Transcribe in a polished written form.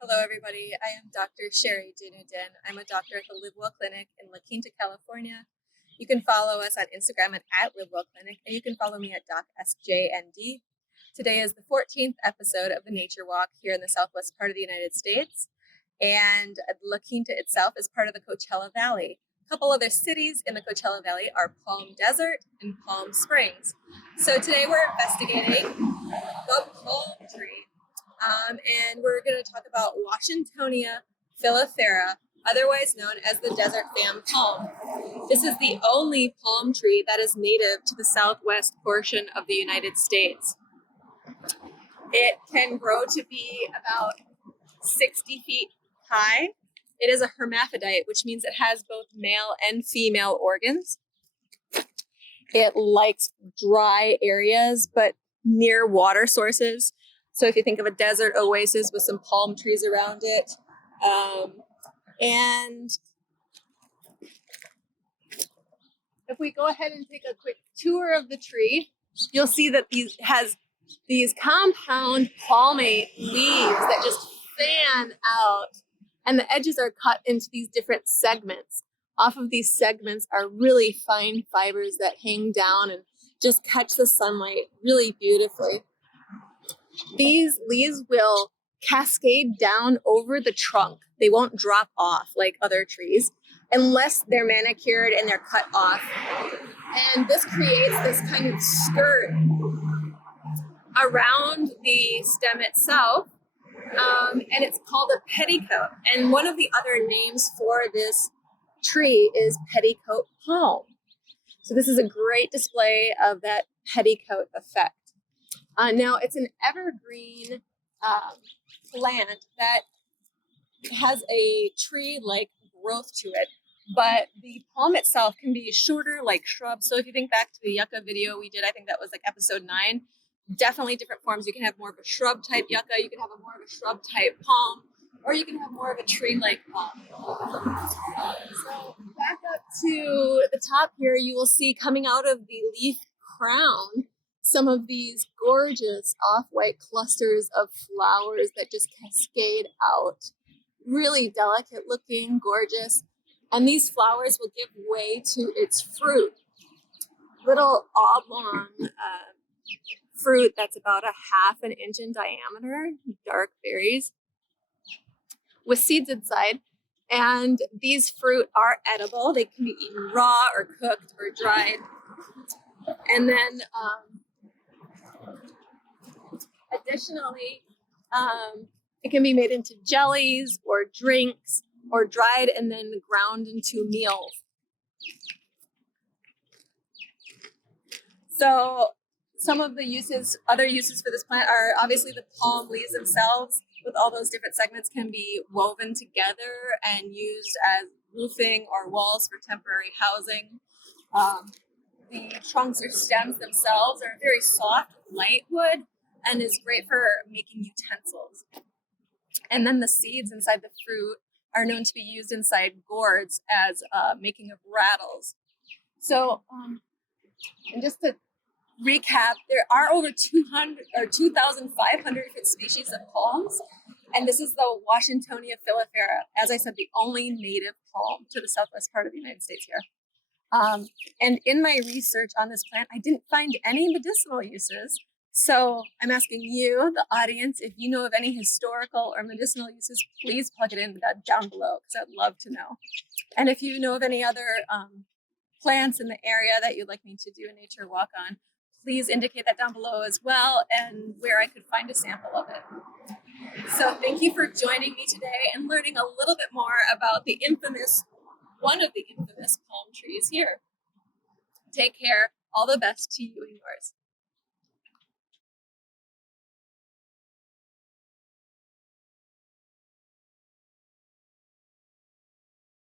Hello, everybody. I am Dr. Sherry Jainuddin. I'm a doctor at the Live Well Clinic in La Quinta, California. You can follow us on Instagram at Live Well Clinic, and you can follow me at DocSJND. Today is the 14th episode of the Nature Walk here in the southwest part of the United States, and La Quinta itself is part of the Coachella Valley. A couple other cities in the Coachella Valley are Palm Desert and Palm Springs. So today we're investigating the palm tree. And we're going to talk about Washingtonia filifera, otherwise known as the desert fan palm. This is the only palm tree that is native to the southwest portion of the United States. It can grow to be about 60 feet high. It is a hermaphrodite, which means it has both male and female organs. It likes dry areas, but near water sources. So if you think of a desert oasis with some palm trees around it, and if we go ahead and take a quick tour of the tree, you'll see that has these compound palmate leaves that just fan out, and the edges are cut into these different segments. Off of these segments are really fine fibers that hang down and just catch the sunlight really beautifully. These leaves will cascade down over the trunk. They won't drop off like other trees unless they're manicured and they're cut off. And this creates this kind of skirt around the stem itself, and it's called a petticoat. And one of the other names for this tree is petticoat palm. So this is a great display of that petticoat effect. Now, it's an evergreen plant that has a tree-like growth to it, but the palm itself can be shorter like shrubs. So if you think back to the yucca video we did, I think that was like episode 9, definitely different forms. You can have more of a shrub-type yucca, you can have more of a shrub-type palm, or you can have more of a tree-like palm. So back up to the top here, you will see coming out of the leaf crown some of these gorgeous off-white clusters of flowers that just cascade out. Really delicate looking, gorgeous. And these flowers will give way to its fruit. Little oblong fruit that's about a ½ inch in diameter, dark berries with seeds inside. And these fruit are edible. They can be eaten raw or cooked or dried. And then additionally, it can be made into jellies or drinks or dried and then ground into meals. So some of the other uses for this plant are obviously the palm leaves themselves with all those different segments can be woven together and used as roofing or walls for temporary housing. The trunks or stems themselves are very soft, light wood, and is great for making utensils. And then the seeds inside the fruit are known to be used inside gourds as making of rattles. So, and just to recap, there are over 200 or 2,500 different species of palms, and this is the Washingtonia filifera, as I said, the only native palm to the southwest part of the United States here. And in my research on this plant, I didn't find any medicinal uses. So I'm asking you, the audience, if you know of any historical or medicinal uses, please plug it in down below because I'd love to know. And if you know of any other plants in the area that you'd like me to do a nature walk on, please indicate that down below as well and where I could find a sample of it. So thank you for joining me today and learning a little bit more about one of the infamous palm trees here. Take care. All the best to you and yours.